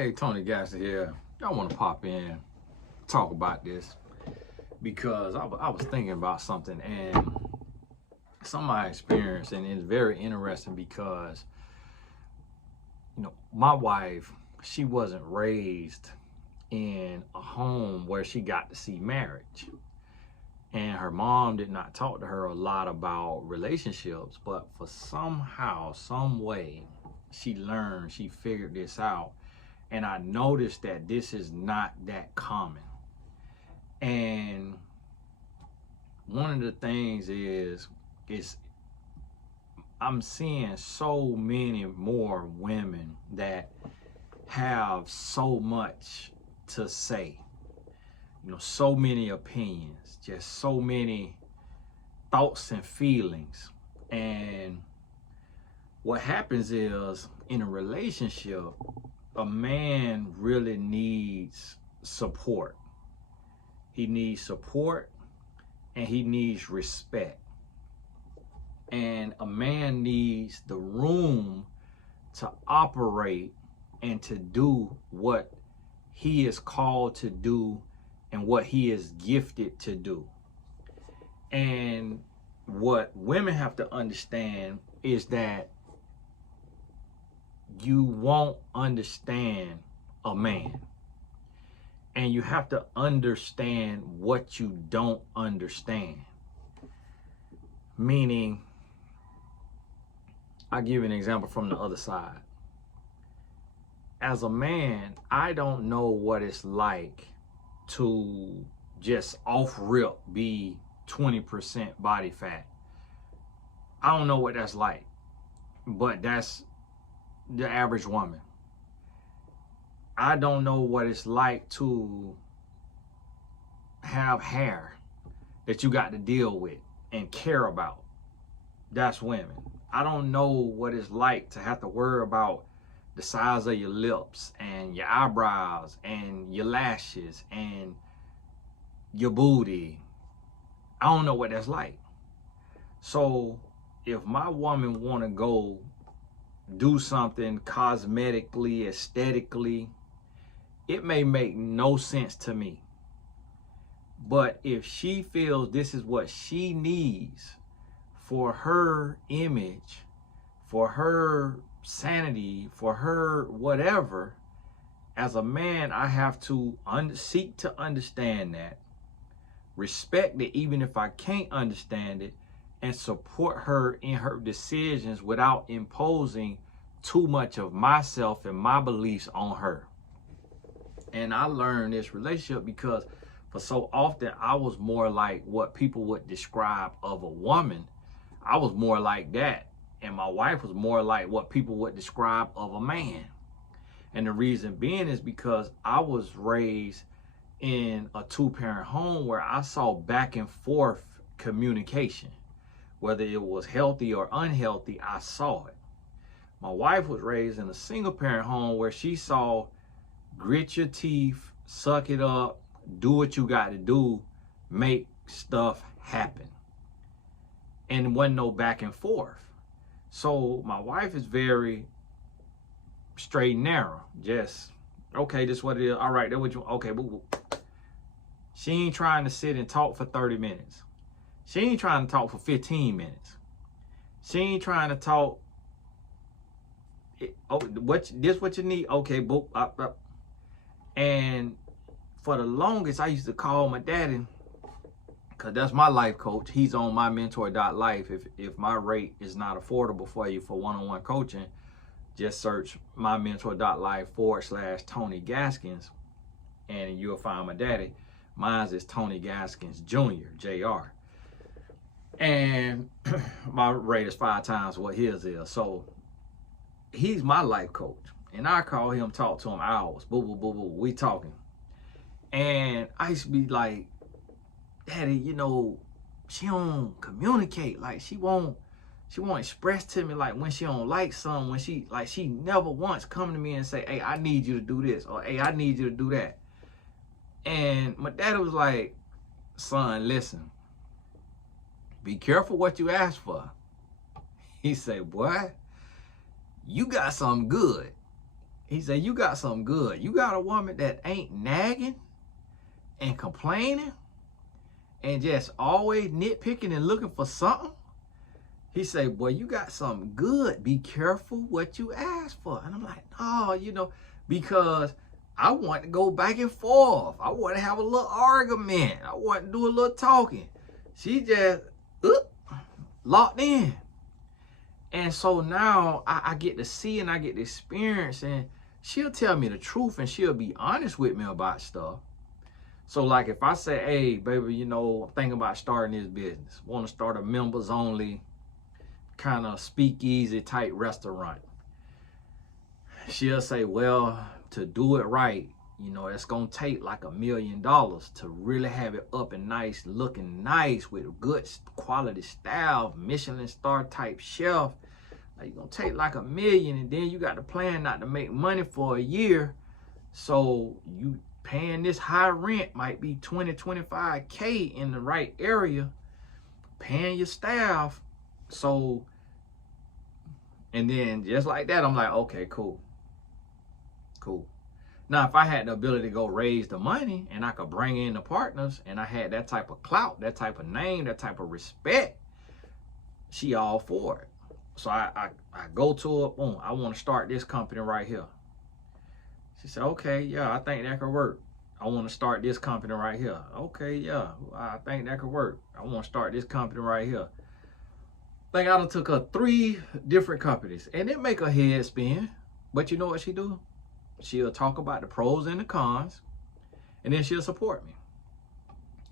Hey, Tony Gasser here. I want to pop in, talk about this because I was thinking about something and some of my experience, and it's very interesting because, my wife, she wasn't raised in a home where she got to see marriage. And her mom did not talk to her a lot about relationships, but for somehow, some way, she figured this out. And I noticed that this is not that common. And one of the things is I'm seeing so many more women that have so much to say, so many opinions, just so many thoughts and feelings. And what happens is, in a relationship, a man really needs support. He needs support and he needs respect. And a man needs the room to operate and to do what he is called to do and what he is gifted to do. And what women have to understand is that you won't understand a man, and you have to understand what you don't understand. Meaning, I'll give you an example from the other side. As a man, I don't know what it's like to just off rip be 20% body fat. I don't know what that's like, but that's the average woman. I don't know what it's like to have hair that you got to deal with and care about. That's women. I don't know what it's like to have to worry about the size of your lips and your eyebrows and your lashes and your booty. I don't know what that's like. So if my woman want to go do something cosmetically, aesthetically, it may make no sense to me. But if she feels this is what she needs for her image, for her sanity, for her whatever, as a man, I have to seek to understand that, respect it even if I can't understand it, and support her in her decisions without imposing too much of myself and my beliefs on her. And I learned this relationship because for so often I was more like what people would describe of a woman. I was more like that. And my wife was more like what people would describe of a man. And the reason being is because I was raised in a two-parent home where I saw back and forth communication. Whether it was healthy or unhealthy, I saw it. My wife was raised in a single parent home where she saw grit your teeth, suck it up, do what you got to do, make stuff happen. And there wasn't no back and forth. So my wife is very straight and narrow. Just, okay, this is what it is. All right, that's what you, okay, boo, boo. She ain't trying to sit and talk for 30 minutes. She ain't trying to talk for 15 minutes. She ain't trying to talk. Oh, what you need? Okay, boop, up. And for the longest, I used to call my daddy, because that's my life coach. He's on my mentor.life. If my rate is not affordable for you for one-on-one coaching, just search my mentor.life/Tony Gaskins, and you'll find my daddy. Mine is Tony Gaskins Jr., Jr. And my rate is 5 times what his is. So he's my life coach. And I call him, talk to him hours. Boo, boo, boo, boo. We talking. And I used to be like, Daddy, she don't communicate. Like she won't express to me like when she don't like something, when she never once come to me and say, hey, I need you to do this, or hey, I need you to do that. And my daddy was like, son, listen, be careful what you ask for. He said, boy, you got something good. He said, you got something good. You got a woman that ain't nagging and complaining and just always nitpicking and looking for something. He said, boy, you got something good. Be careful what you ask for. And I'm like, oh, you know, because I want to go back and forth. I want to have a little argument. I want to do a little talking. She just locked in. And so now I get to see and I get to experience, and she'll tell me the truth and she'll be honest with me about stuff. So like if I say, hey, baby, you know, I'm thinking about starting this business. Want to start a members only kind of speakeasy type restaurant. She'll say, well, to do it right, you know, it's going to take like $1 million to really have it up and nice, looking nice with good quality staff, Michelin star type chef. Like, you're going to take like $1 million, and then you got to plan not to make money for a year. So you paying this high rent might be 20, 25K in the right area, paying your staff. So, and then just like that, I'm like, okay, cool. Now, if I had the ability to go raise the money and I could bring in the partners and I had that type of clout, that type of name, that type of respect, she all for it. So I go to her, boom, I want to start this company right here. She said, okay, yeah, I think that could work. I want to start this company right here. Okay, yeah, I think that could work. I want to start this company right here. I think I done took her 3 different companies, and it make her head spin. But you know what she do? She'll talk about the pros and the cons, and then she'll support me.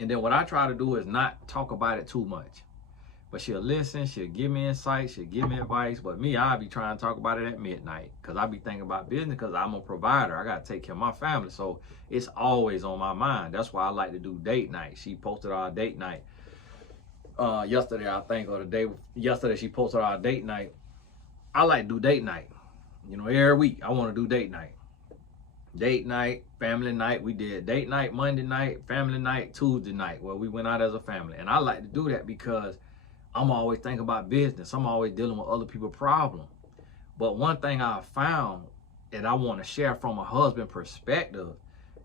And then what I try to do is not talk about it too much. But she'll listen, she'll give me insight, she'll give me advice. But me, I'll be trying to talk about it at midnight because I be thinking about business because I'm a provider. I got to take care of my family. So it's always on my mind. That's why I like to do date night. She posted our date night yesterday, I think, or the day yesterday she posted our date night. I like to do date night. You know, every week I want to do date night. Date night, family night. We did date night Monday night, family night Tuesday night, where we went out as a family. And I like to do that because I'm always thinking about business. I'm always dealing with other people's problems. But one thing I found that I want to share from a husband perspective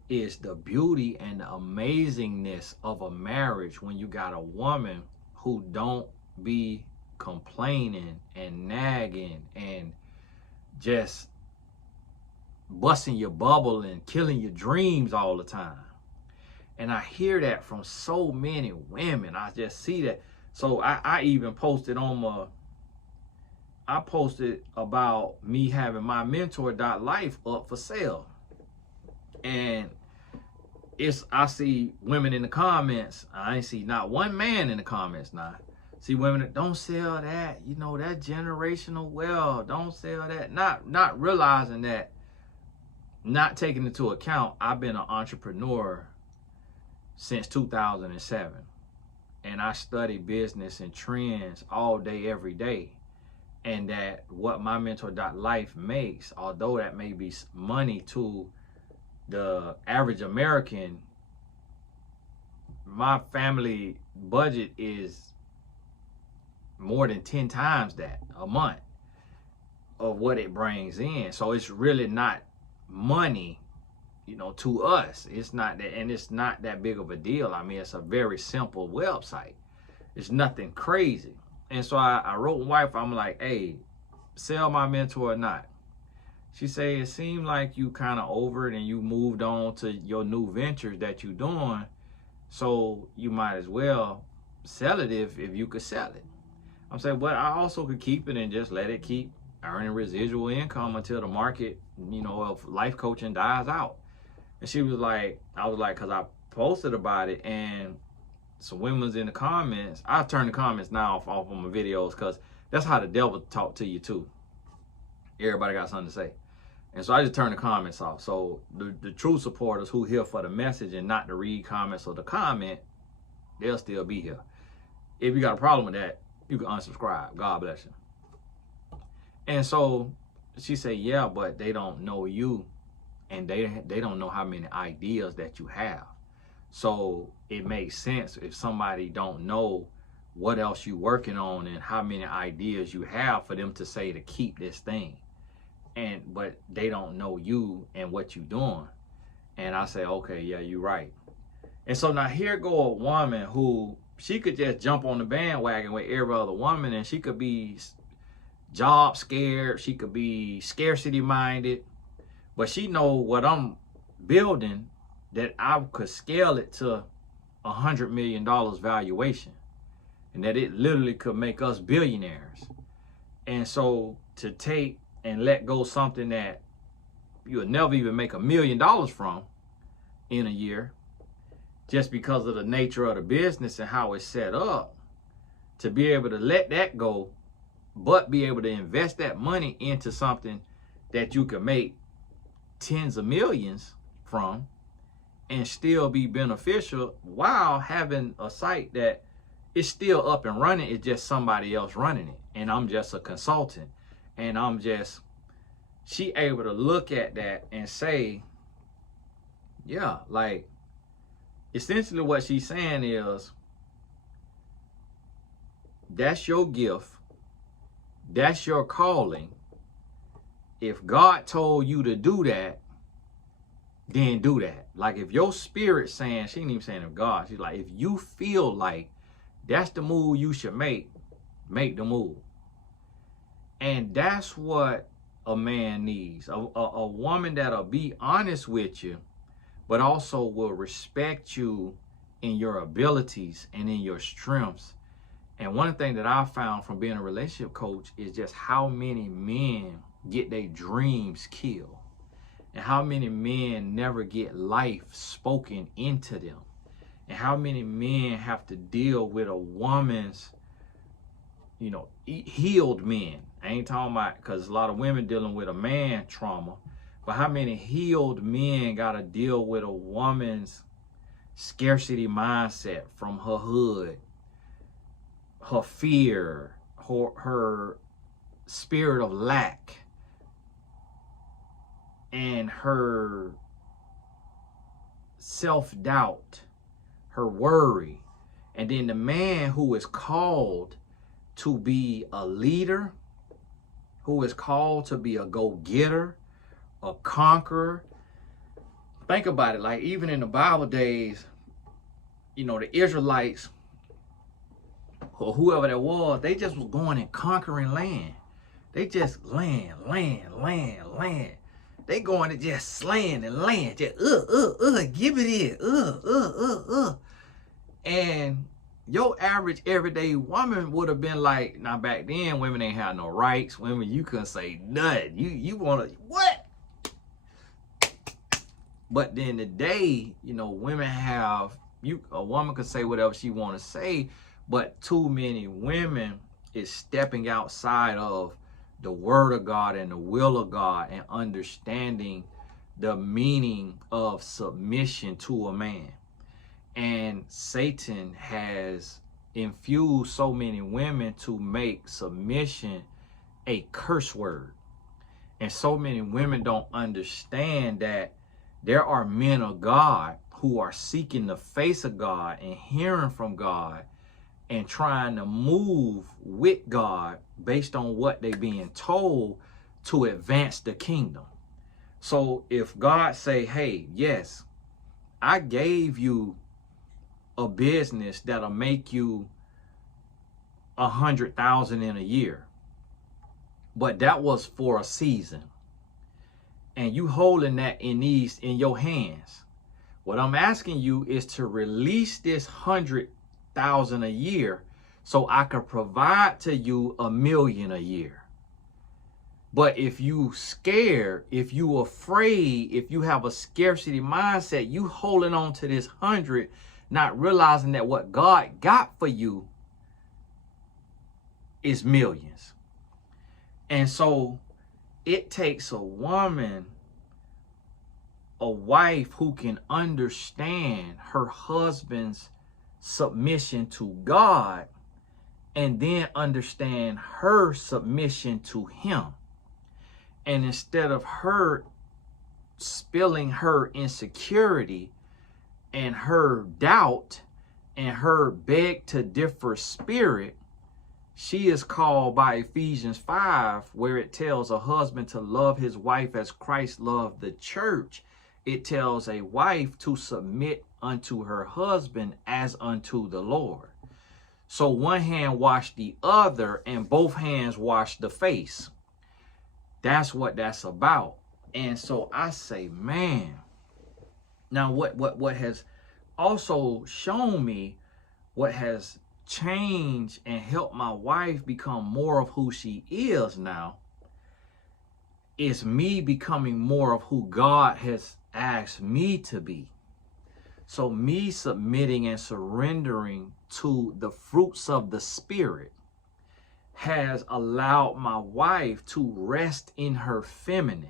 is the beauty and the amazingness of a marriage when you got a woman who don't be complaining and nagging and just busting your bubble and killing your dreams all the time. And I hear that from so many women. I just see that. So I even posted on I posted about me having my mentor.life up for sale. And I see women in the comments. I ain't see not one man in the comments now. See women that don't sell that, you know, that generational wealth, don't sell that. Not realizing that, not taking into account, I've been an entrepreneur since 2007. And I study business and trends all day, every day. And that what my mentor.life makes, although that may be money to the average American, my family budget is more than 10 times that a month of what it brings in. So it's really not money, you know, to us. It's not that, and it's not that big of a deal. I mean, it's a very simple website. It's nothing crazy. And so I wrote my wife, I'm like, hey, sell my mentor or not? She said, it seemed like you kind of over it and you moved on to your new ventures that you're doing. So you might as well sell it if you could sell it. I'm saying, but I also could keep it and just let it keep earning residual income until the market, you know, of life coaching dies out. And she was like, I was like, because I posted about it and some women's in the comments. I turn the comments now off on my videos because that's how the devil talk to you too. Everybody got something to say. And so I just turn the comments off. So the true supporters who here for the message and not to read comments or the comment, they'll still be here. If you got a problem with that, you can unsubscribe. God bless you. And so she said, yeah, but they don't know you and they don't know how many ideas that you have. So it makes sense if somebody don't know what else you working on and how many ideas you have for them to say to keep this thing. but they don't know you and what you're doing. And I say, okay, yeah, you're right. And so now here go a woman who she could just jump on the bandwagon with every other woman, and she could be job scared, she could be scarcity minded, but she know what I'm building, that I could scale it to $100 million valuation, and that it literally could make us billionaires. And so to take and let go something that you'll never even make $1 million from in a year, just because of the nature of the business and how it's set up, to be able to let that go, but be able to invest that money into something that you can make tens of millions from and still be beneficial while having a site that is still up and running. It's just somebody else running it, and I'm just a consultant. And she able to look at that and say, yeah, like, essentially what she's saying is, that's your gift, that's your calling. If God told you to do that, then do that. Like, if your spirit's saying, she ain't even saying of God, she's like, if you feel like that's the move you should make the move. And that's what a man needs. A woman that'll be honest with you, but also will respect you in your abilities and in your strengths. And one thing that I found from being a relationship coach is just how many men get their dreams killed, and how many men never get life spoken into them, and how many men have to deal with a woman's, healed men. I ain't talking about, because a lot of women dealing with a man trauma, but how many healed men got to deal with a woman's scarcity mindset from her hood, her fear, her spirit of lack, and her self-doubt, her worry. And then the man who is called to be a leader, who is called to be a go-getter, a conqueror. Think about it, like even in the Bible days, the Israelites, or whoever that was, they just was going and conquering land. They just land. They going to just slaying and land. Just give it in. And your average everyday woman would have been like, now back then women ain't had no rights. Women, you couldn't say nothing. You wanna what? But then today, women have, a woman could say whatever she wanna say, but too many women is stepping outside of the word of God and the will of God and understanding the meaning of submission to a man. And Satan has infused so many women to make submission a curse word. And so many women don't understand that there are men of God who are seeking the face of God and hearing from God and trying to move with God based on what they're being told to advance the kingdom. So if God say, hey, yes, I gave you a business that'll make you 100,000 in a year, but that was for a season, and you holding that in your hands. What I'm asking you is to release this 100,000 a year so I can provide to you $1 million a year. But if you scared, if you afraid, if you have a scarcity mindset, you holding on to this 100, not realizing that what God got for you is millions. And so it takes a woman, a wife who can understand her husband's submission to God and then understand her submission to him. And instead of her spilling her insecurity and her doubt and her beg to differ spirit, She is called by Ephesians 5, where it tells a husband to love his wife as Christ loved the church. It tells a wife to submit unto her husband as unto the Lord. So one hand wash the other and both hands wash the face. That's what that's about. And so I say, man, now what has also shown me, what has changed and helped my wife become more of who she is now, is me becoming more of who God has asked me to be. So me submitting and surrendering to the fruits of the Spirit has allowed my wife to rest in her feminine.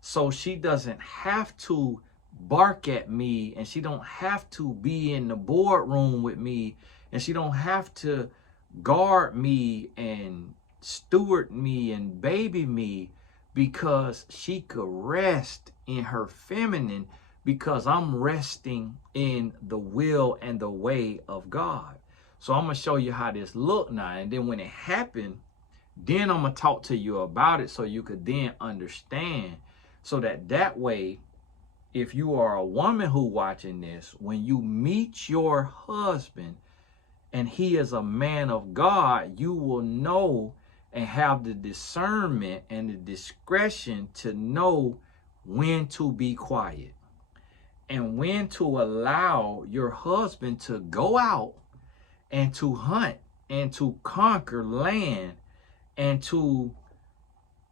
So she doesn't have to bark at me, and she don't have to be in the boardroom with me, and she don't have to guard me and steward me and baby me, because she could rest in her feminine, because I'm resting in the will and the way of God. So I'm going to show you how this look now. And then when it happened, then I'm going to talk to you about it so you could then understand, so that way, if you are a woman who watching this, when you meet your husband and he is a man of God, you will know and have the discernment and the discretion to know when to be quiet and when to allow your husband to go out and to hunt and to conquer land and to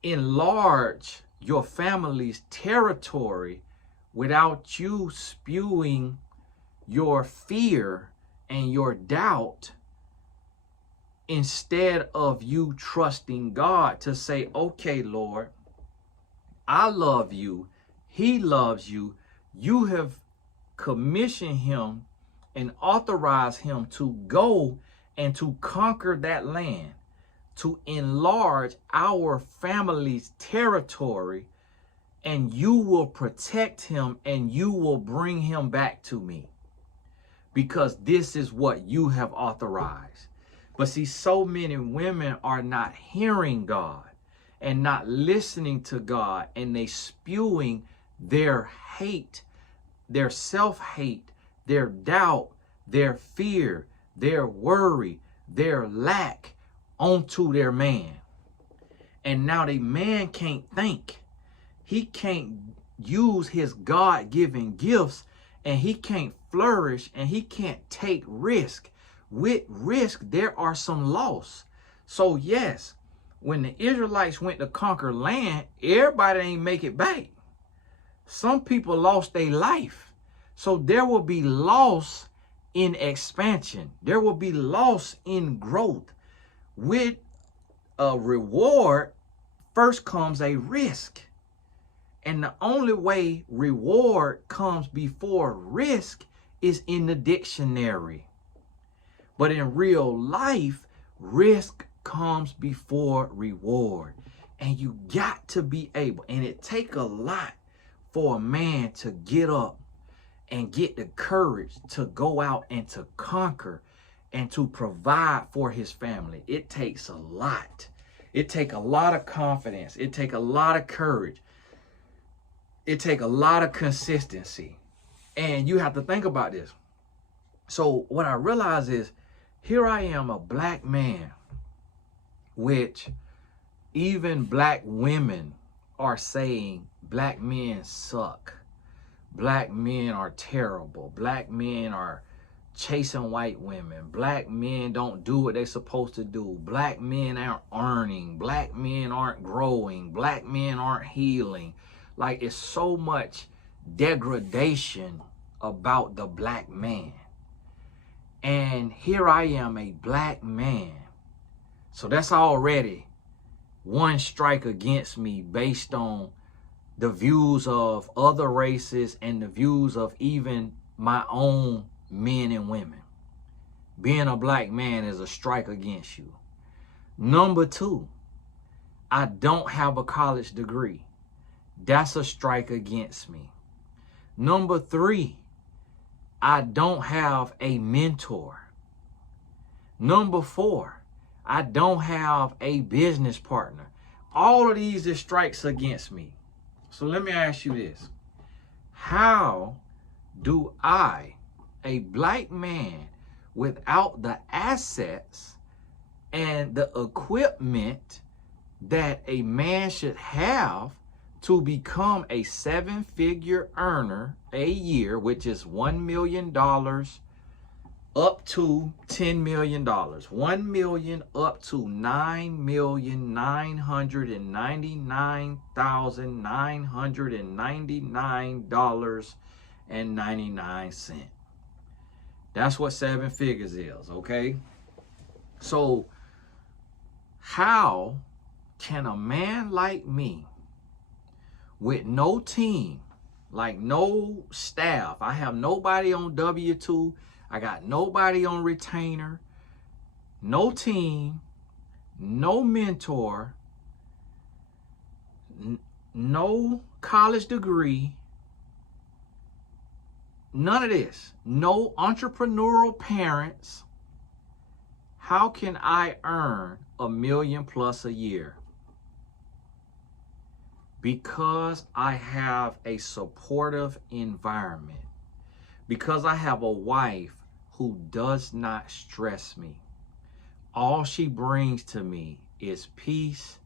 enlarge your family's territory without you spewing your fear and your doubt, instead of you trusting God to say, okay, Lord, I love you. He loves you. You have commissioned him and authorized him to go and to conquer that land, to enlarge our family's territory, and you will protect him and you will bring him back to me, because this is what you have authorized. But see, so many women are not hearing God and not listening to God, and they spewing their hate, their self-hate, their doubt, their fear, their worry, their lack onto their man. And now the man can't think. He can't use his God-given gifts, and he can't flourish, and he can't take risk. With risk, there are some loss. So yes, when the Israelites went to conquer land, everybody ain't make it back. Some people lost their life. So there will be loss in expansion. There will be loss in growth. With a reward, first comes a risk. And the only way reward comes before risk is in the dictionary. But in real life, risk comes before reward. And you got to be able, and it takes a lot for a man to get up and get the courage to go out and to conquer and to provide for his family. It takes a lot. It takes a lot of confidence. It takes a lot of courage. It takes a lot of consistency. And you have to think about this. So what I realize is, here I am, a black man, which even black women are saying black men suck. Black men are terrible. Black men are chasing white women. Black men don't do what they're supposed to do. Black men aren't earning. Black men aren't growing. Black men aren't healing. Like, it's so much degradation about the black man. And here I am, a black man. So that's already one strike against me, based on the views of other races and the views of even my own men and women. Being a black man is a strike against you. Number two, I don't have a college degree. That's a strike against me. Number three, I don't have a mentor. Number four, I don't have a business partner. All of these is strikes against me. So let me ask you this. How do I, a black man without the assets and the equipment that a man should have to become a 7-figure earner a year, which is $1 million up to $10 million, 1 million up to $9,999,999.99. That's what 7 figures is, okay? So how can a man like me with no team, like no staff, I have nobody on W-2, I got nobody on retainer, no team, no mentor, no college degree, none of this, no entrepreneurial parents, how can I earn $1 million plus a year? Because I have a supportive environment. Because I have a wife who does not stress me. All she brings to me is peace,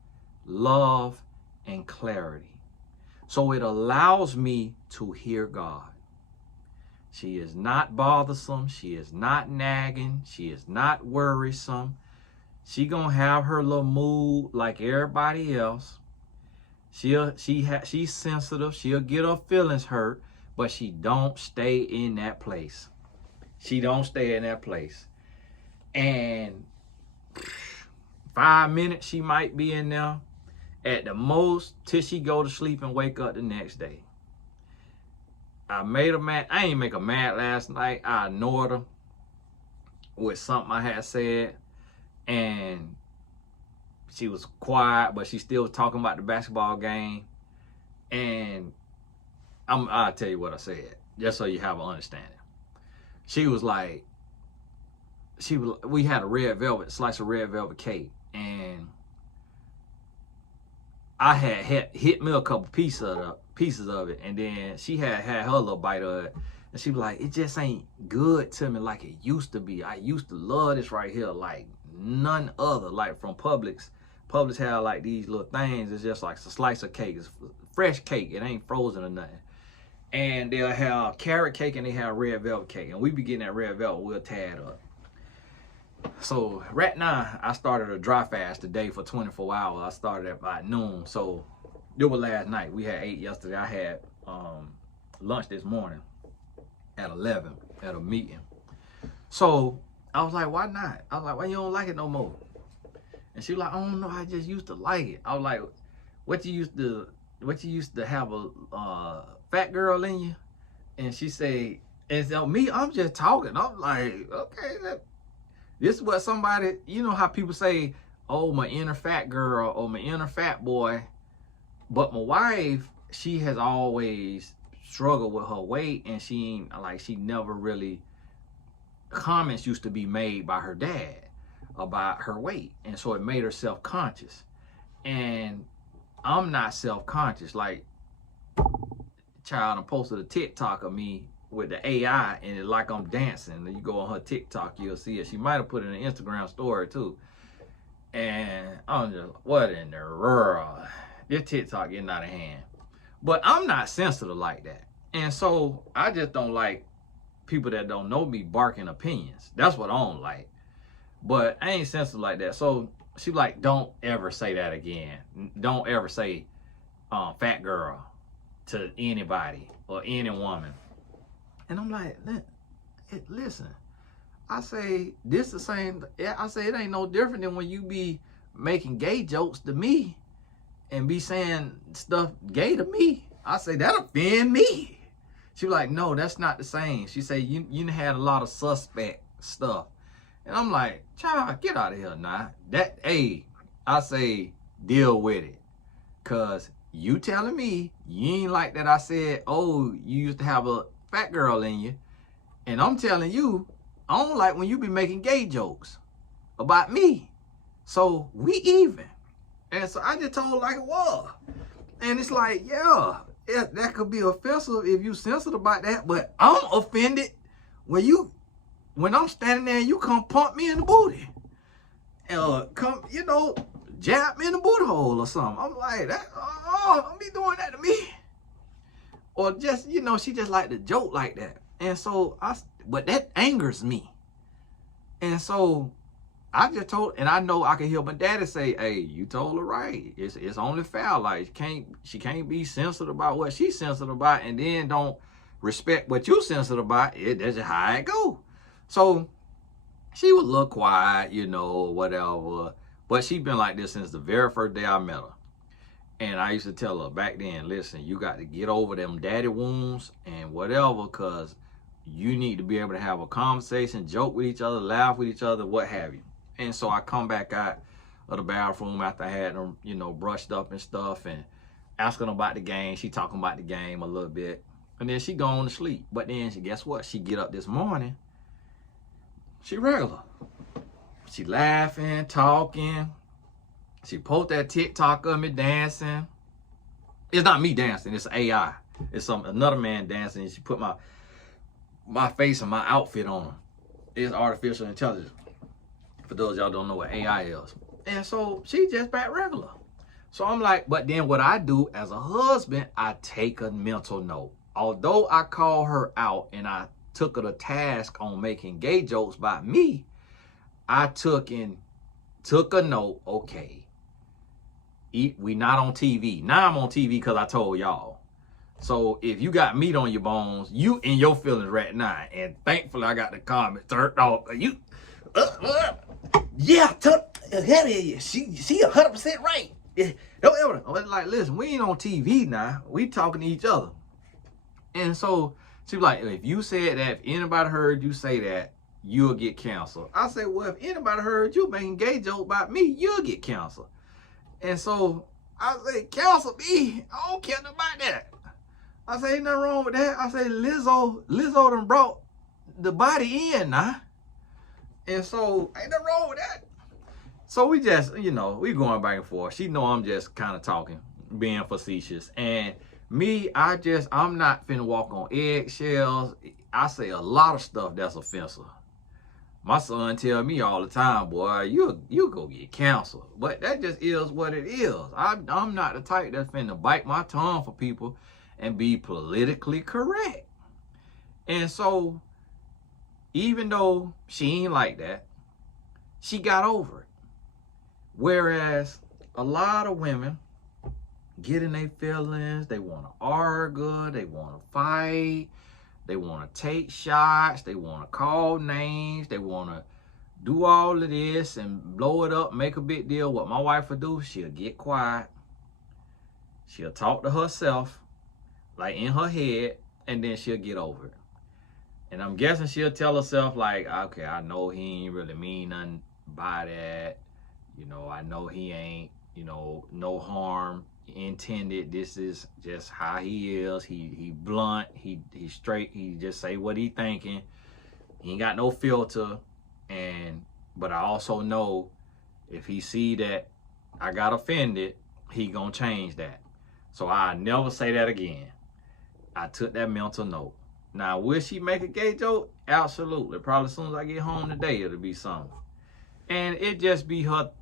love, and clarity. So it allows me to hear God. She is not bothersome. She is not nagging. She is not worrisome. She gonna have her little mood like everybody else. She's sensitive. She'll get her feelings hurt, but she don't stay in that place. She don't stay in that place. And 5 minutes she might be in there at the most till she go to sleep and wake up the next day. I made her mad. I ain't make her mad last night. I ignored her with something I had said, and she was quiet, but she still was talking about the basketball game. And I'll tell you what I said, just so you have an understanding. She was like, we had a slice of red velvet cake, and I had hit me a couple pieces of it, and then she had her little bite of it, and she was like, it just ain't good to me like it used to be. I used to love this right here like none other, like from Publix. Publix had like these little things. It's just like a slice of cake. It's fresh cake. It ain't frozen or nothing. And they'll have carrot cake and they have red velvet cake. And we be getting that red velvet, we'll tear it up. So right now, I started a dry fast today for 24 hours. I started at about noon. So it was last night. We had 8 yesterday. I had lunch this morning at 11 at a meeting. So I was like, why not? I was like, why you don't like it no more? And she was like, I don't know, I just used to like it. I was like, what you used to have a fat girl in you? And she said, and so me, I'm just talking. I'm like, okay, this is what somebody, you know how people say, oh, my inner fat girl or my inner fat boy. But my wife, she has always struggled with her weight, and she never really, comments used to be made by her dad about her weight, and so it made her self-conscious. And I'm not self-conscious. Like, child, I posted a TikTok of me with the AI, and it's like I'm dancing. You go on her TikTok, you'll see it. She might have put it in an Instagram story too. And I'm just, what in the world? This TikTok getting out of hand. But I'm not sensitive like that. And so I just don't like people that don't know me barking opinions. That's what I don't like. But I ain't sensitive like that. So she like, don't ever say that again. Don't ever say fat girl to anybody or any woman. And I'm like, listen, I say, this the same. I say, it ain't no different than when you be making gay jokes to me and be saying stuff gay to me. I say, that offend me. She was like, no, that's not the same. She said, you had a lot of suspect stuff. And I'm like, child, get out of here now. I say, deal with it. Cause you telling me you ain't like that. I said, oh, you used to have a fat girl in you. And I'm telling you, I don't like when you be making gay jokes about me. So we even. And so I just told her like it was. And it's like, yeah, that could be offensive if you sensitive about that, but I'm offended when I'm standing there and you come pump me in the booty. Come, jab me in the booty hole or something. I'm like, don't be doing that to me. Or just, she just like to joke like that. And so, but that angers me. And so, I just told, and I know I can hear my daddy say, hey, you told her right. It's only fair. Like, she can't be sensitive about what she's sensitive about and then don't respect what you sensitive about. That's just how it go. So, she was a little quiet, whatever. But she been like this since the very first day I met her. And I used to tell her back then, listen, you got to get over them daddy wounds and whatever, because you need to be able to have a conversation, joke with each other, laugh with each other, what have you. And so I come back out of the bathroom after I had them, brushed up and stuff, and asking her about the game. She talking about the game a little bit. And then she gone to sleep. But then, guess what? She get up this morning. She regular. She laughing, talking. She post that TikTok of me dancing. It's not me dancing. It's AI. It's another man dancing. And she put my face and my outfit on. It's artificial intelligence. For those of y'all don't know what AI is. And so she just back regular. So I'm like, but then what I do as a husband, I take a mental note. Although I call her out and I took her to task on making gay jokes about me, I took a note, okay, we not on TV. Now I'm on TV because I told y'all. So if you got meat on your bones, you in your feelings right now. And thankfully I got the comment turned off. She 100% right. Don't ever. I was like, listen, we ain't on TV now. We talking to each other. And so she was like, if you said that, if anybody heard you say that, you'll get canceled. I said, well, if anybody heard you making gay joke about me, you'll get canceled. And so I say, cancel me. I don't care about that. I say, ain't nothing wrong with that. I say, Lizzo done brought the body in now. And so ain't nothing wrong with that. So we just, we going back and forth. She know I'm just kind of talking, being facetious. And me, I'm not finna walk on eggshells. I say a lot of stuff that's offensive. My son tell me all the time, boy, you go get canceled. But that just is what it is. I'm not the type that's finna bite my tongue for people and be politically correct. And so, even though she ain't like that, she got over it. Whereas a lot of women get in their feelings, they want to argue, they want to fight, they want to take shots, they want to call names, they want to do all of this and blow it up, make a big deal. What my wife will do, she'll get quiet, she'll talk to herself, like in her head, and then she'll get over it. And I'm guessing she'll tell herself like, okay, I know he ain't really mean nothing by that. I know he ain't, no harm intended. This is just how he is. He blunt, he straight, he just say what he thinking. He ain't got no filter. But I also know if he see that I got offended, he gonna change that. So I never say that again. I took that mental note. Now, will she make a gay joke? Absolutely. Probably as soon as I get home today, it'll be something. And it just be her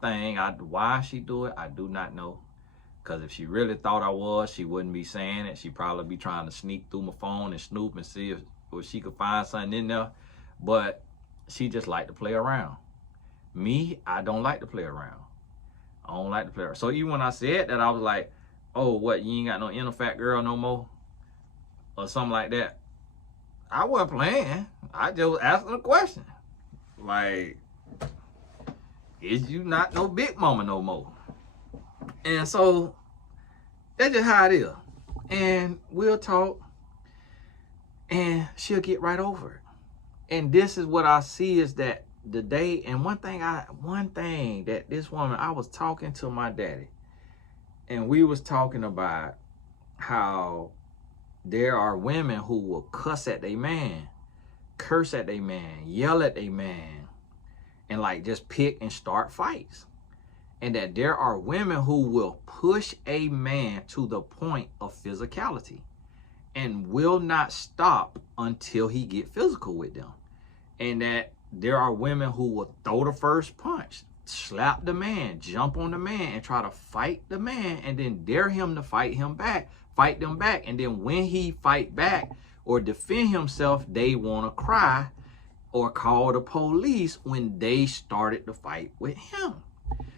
thing. Why she do it, I do not know. Because if she really thought I was, she wouldn't be saying it. She'd probably be trying to sneak through my phone and snoop and see if she could find something in there. But she just like to play around. Me, I don't like to play around. I don't like to play around. So even when I said that, I was like, oh, what, you ain't got no inner fat girl no more? Or something like that. I wasn't playing. I just was asking a question. Like, is you not no big mama no more? And so, that's just how it is. And we'll talk, and she'll get right over it. And this is what I see is that the day, and one thing that this woman, I was talking to my daddy, and we was talking about how there are women who will cuss at their man, curse at their man, yell at their man, and like just pick and start fights. And that there are women who will push a man to the point of physicality and will not stop until he get physical with them. And that there are women who will throw the first punch, slap the man, jump on the man, and try to fight the man, and then dare him to fight them back. And then when he fight back or defend himself, they want to cry or call the police when they started the fight with him.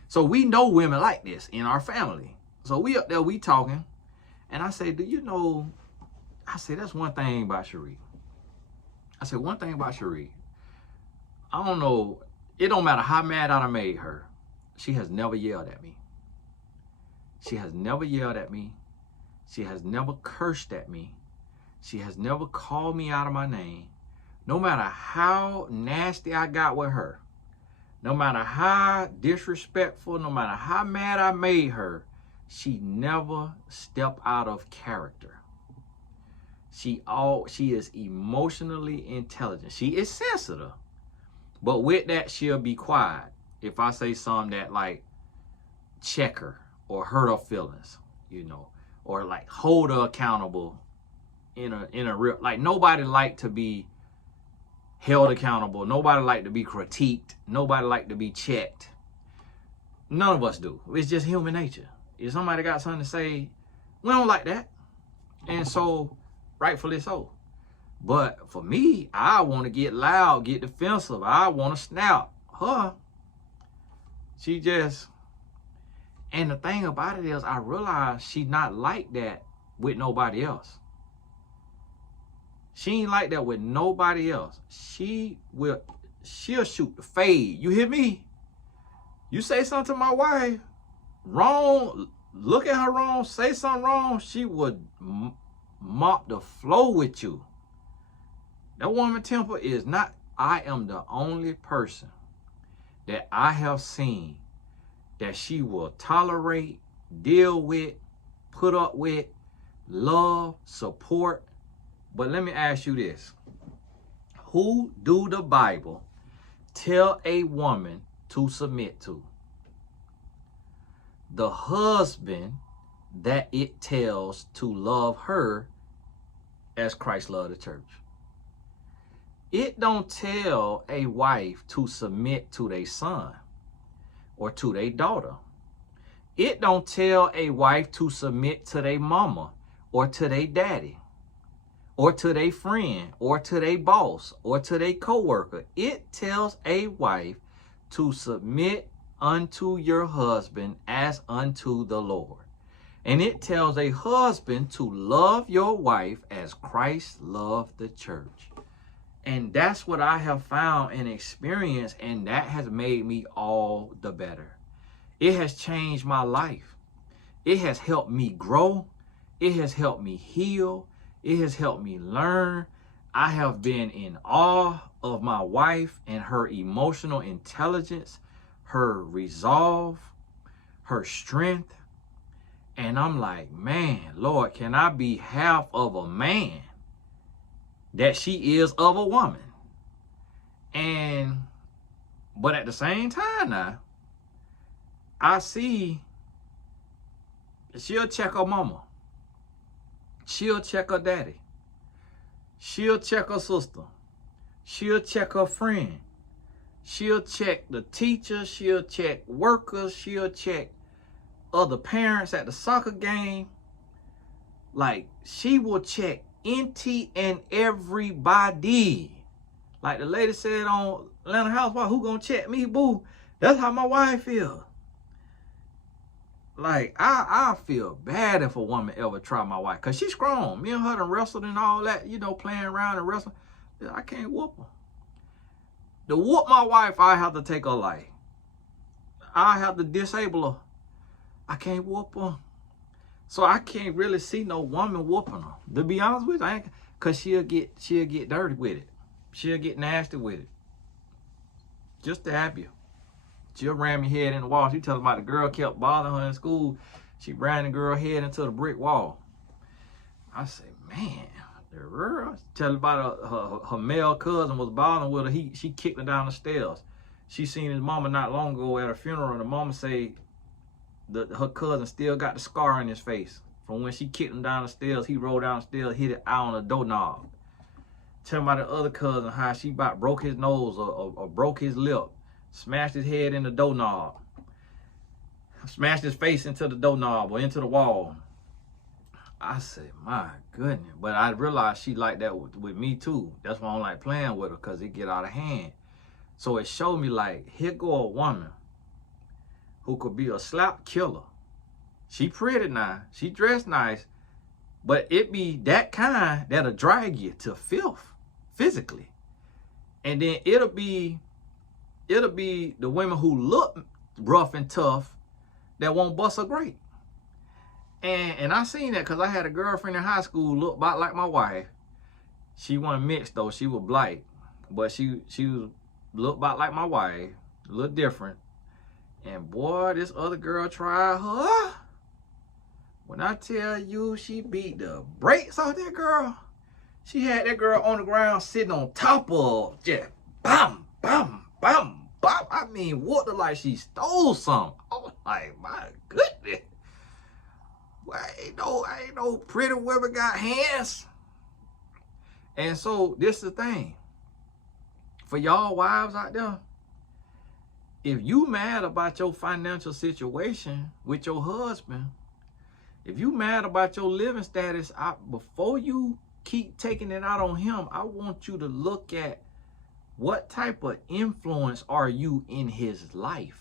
So we know women like this in our family. So we up there, we talking, and I say, do you know, I say, that's one thing about Cherie. I said, one thing about Cherie, I don't know, it don't matter how mad I made her, she has never yelled at me. She has never yelled at me. She has never cursed at me. She has never called me out of my name. No matter how nasty I got with her, no matter how disrespectful, no matter how mad I made her, she never stepped out of character. She is emotionally intelligent. She is sensitive. But with that, she'll be quiet if I say something that like check her or hurt her feelings, you know, or like hold her accountable in a real, like nobody like to be held accountable. Nobody like to be critiqued. Nobody like to be checked. None of us do. It's just human nature. If somebody got something to say, we don't like that. And so, rightfully so. But for me, I want to get loud, get defensive. I want to snap. Her, she just, and the thing about it is, I realize she's not like that with nobody else. She ain't like that with nobody else. She'll shoot the fade. You hear me? You say something to my wife wrong, look at her wrong, say something wrong, she would mop the floor with you. That woman temper is not, I am the only person that I have seen that she will tolerate, deal with, put up with, love, support. But let me ask you this. Who do the Bible tell a woman to submit to? The husband that it tells to love her as Christ loved the church. It don't tell a wife to submit to their son or to their daughter. It don't tell a wife to submit to their mama or to their daddy or to their friend or to their boss or to their coworker. It tells a wife to submit unto your husband as unto the Lord. And it tells a husband to love your wife as Christ loved the church. And that's what I have found and experienced, and that has made me all the better. It has changed my life. It has helped me grow. It has helped me heal. It has helped me learn. I have been in awe of my wife and her emotional intelligence, her resolve, her strength. And I'm like, man, Lord, can I be half of a man that she is of a woman? But at the same time now, I see she'll check her mama. She'll check her daddy. She'll check her sister. She'll check her friend. She'll check the teacher. She'll check workers. She'll check other parents at the soccer game. Like, she will check any and everybody. Like the lady said on Atlanta Housewives, who gonna check me, boo? That's how my wife feels. Like, I feel bad if a woman ever try my wife, because she's strong. Me and her done wrestled and all that, you know, playing around and wrestling. I can't whoop her. To whoop my wife, I have to take her life. I have to disable her. I can't whoop her. So I can't really see no woman whooping her. To be honest with you, because she'll get dirty with it. She'll get nasty with it. Just to have you. She'll ram your head in the wall. She tells about the girl kept bothering her in school. She ran the girl head into the brick wall. I say, man, the girl. Tell about her male cousin was bothering with her. She kicked her down the stairs. She seen his mama not long ago at a funeral, and the mama say her cousin still got the scar on his face from when she kicked him down the stairs. He rolled down the stairs, hit it out on the doorknob. Tell my the other cousin how she about broke his nose or broke his lip, smashed his head in the doorknob, smashed his face into the doorknob or into the wall. I said, my goodness. But I realized she liked that with me too. That's why I don't like playing with her, because it get out of hand. So it showed me, like, here go a woman who could be a slap killer. She pretty now, she dressed nice, but it be that kind that'll drag you to filth physically. And then it'll be the women who look rough and tough that won't bust a grape. And I seen that because I had a girlfriend in high school look about like my wife. She wasn't mixed though, she was black, but she was looked about like my wife, a little different. And boy, this other girl tried her. When I tell you she beat the brakes off that girl, she had that girl on the ground sitting on top of just bam, bam, bam, bam. I mean, whooped her like she stole something. I was like, my goodness. Well, ain't no pretty women got hands. And so this is the thing. For y'all wives out there, if you mad about your financial situation with your husband, if you mad about your living status, before you keep taking it out on him, I want you to look at what type of influence are you in his life?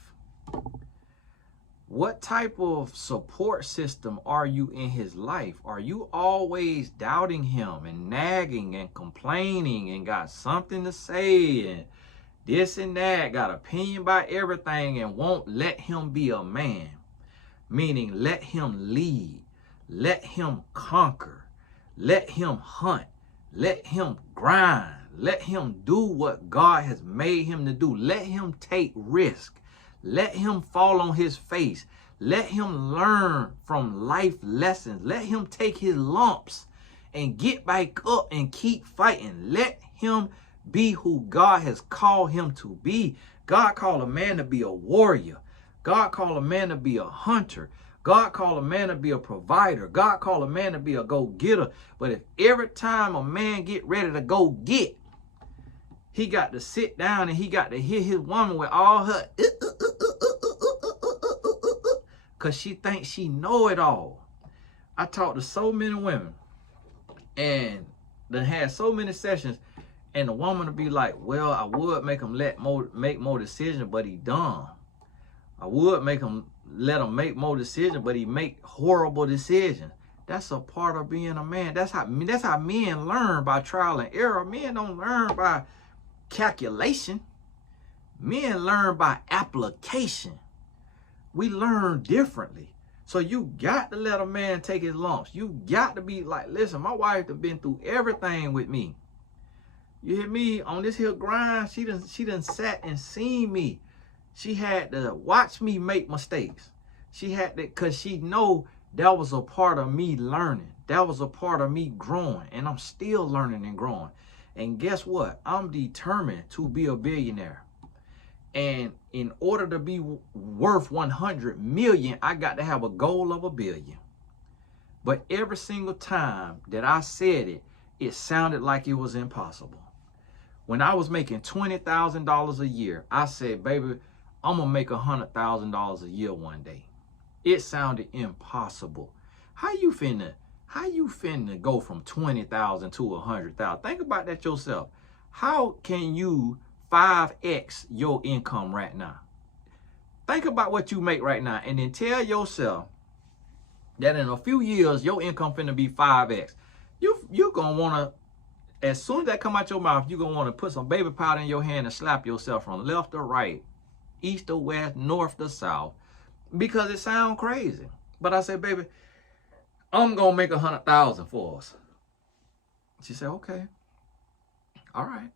What type of support system are you in his life? Are you always doubting him and nagging and complaining and got something to say and this and that, got opinion about everything and won't let him be a man? Meaning let him lead, let him conquer, let him hunt, let him grind, let him do what God has made him to do. Let him take risk. Let him fall on his face. Let him learn from life lessons. Let him take his lumps and get back up and keep fighting. Let him be who God has called him to be. God called a man to be a warrior. God called a man to be a hunter. God called a man to be a provider. God called a man to be a go-getter. But if every time a man get ready to go get, he got to sit down and he got to hit his woman with all her, because she thinks she know it all. I talked to so many women and then had so many sessions, and the woman would be like, well, I would make him make more decisions, but he dumb. I would let him make more decisions, but he make horrible decisions. That's a part of being a man. That's how men learn, by trial and error. Men don't learn by calculation. Men learn by application. We learn differently. So you got to let a man take his lumps. You got to be like, listen, my wife has been through everything with me. You hear me? On this here grind, she done sat and seen me. She had to watch me make mistakes. She had to, because she know that was a part of me learning. That was a part of me growing. And I'm still learning and growing. And guess what? I'm determined to be a billionaire. And in order to be worth 100 million, I got to have a goal of $1 billion. But every single time that I said it, it sounded like it was impossible. When I was making $20,000 a year, I said, baby, I'm going to make $100,000 a year one day. It sounded impossible. How you finna go from 20,000 to 100,000? Think about that yourself. How can you 5x your income right now? Think about what you make right now and then tell yourself that in a few years your income finna be 5x. You gonna wanna, as soon as that come out your mouth, you gonna wanna put some baby powder in your hand and slap yourself from left to right, east to west, north to south, because it sounds crazy. But I said, baby, I'm gonna make 100,000 for us. She said, okay, all right.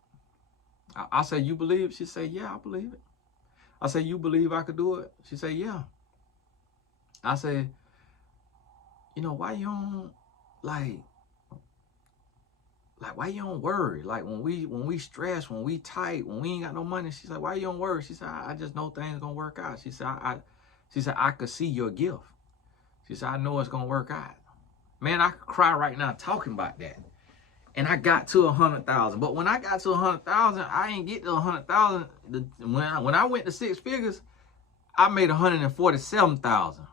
I said, you believe? She said, yeah, I believe it. I said, you believe I could do it? She said, yeah. I said, you know, why you don't like Like, why you don't worry? Like, when we stress, when we tight, when we ain't got no money, she's like, why you don't worry? She said, I just know things gonna work out. She said, I could see your gift. She said, I know it's gonna work out. Man, I could cry right now talking about that. And I got to 100,000. But when I got to 100,000, I ain't get to 100,000. When I went to 6 figures, I made 147,000.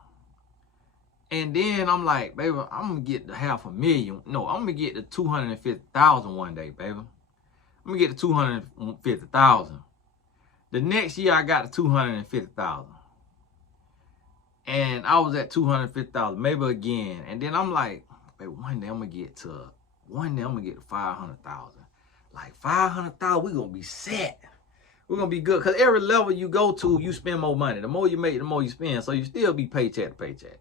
And then I'm like, baby, I'm gonna get to 500,000. No, I'm gonna get to 250,000 one day, baby. I'm gonna get to 250,000. The next year I got to 250,000. And I was at 250,000, maybe again. And then I'm like, baby, one day I'm gonna get to 500,000. Like 500,000, we're gonna be set. We're gonna be good. Cause every level you go to, you spend more money. The more you make, the more you spend. So you still be paycheck to paycheck.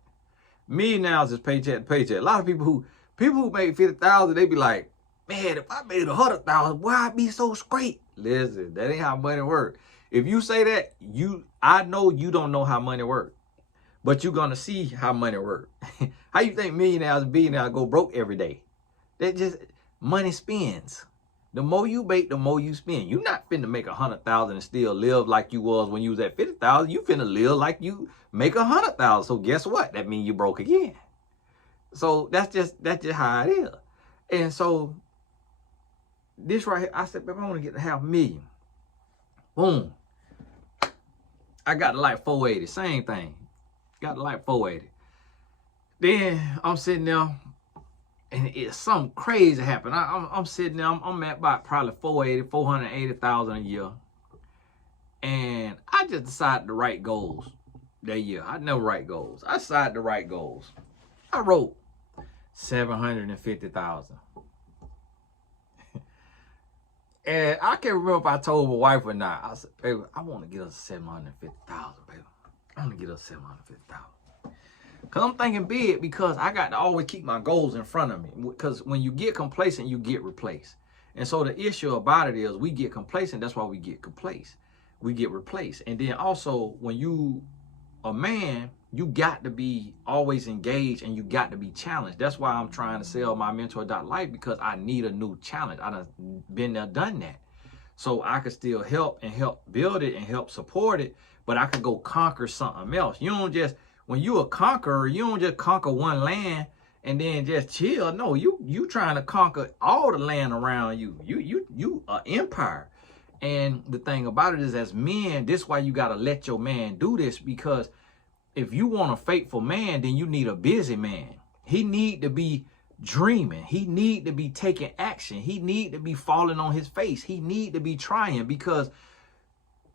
Millionaires is paycheck to paycheck. A lot of people who make 50,000, they be like, man, if I made 100,000, why I be so straight? Listen, that ain't how money work. If you say that, I know you don't know how money work, but you're gonna see how money work. How you think millionaires and billionaires go broke every day? That just money spends. The more you make, the more you spend. You're not finna make 100,000 and still live like you was when you was at 50,000. You finna live like you make 100,000. So guess what? That means you broke again. So that's just how it is. And so this right here, I said, baby, I want to get to 500,000. Boom. I got to like 480. Same thing. Got to like 480. Then I'm sitting there. And it's something crazy happened. I'm sitting there, I'm at about probably 480,000 a year. And I just decided to write goals that year. I never write goals. I decided to write goals. I wrote 750,000. And I can't remember if I told my wife or not. I said, baby, I want to get us 750,000, baby. I want to get us 750,000. Because I'm thinking big, because I got to always keep my goals in front of me. Because when you get complacent, you get replaced. And so the issue about it is we get complacent. That's why we get replaced. We get replaced. And then also, when you a man, you got to be always engaged and you got to be challenged. That's why I'm trying to sell my mentor.life, because I need a new challenge. I done been there, done that. So I could still help build it and help support it, but I could go conquer something else. You don't just, when you a conqueror, you don't just conquer one land and then just chill. No, you trying to conquer all the land around you. You an empire. And the thing about it is, as men, this is why you got to let your man do this, because if you want a faithful man, then you need a busy man. He need to be dreaming. He need to be taking action. He need to be falling on his face. He need to be trying, because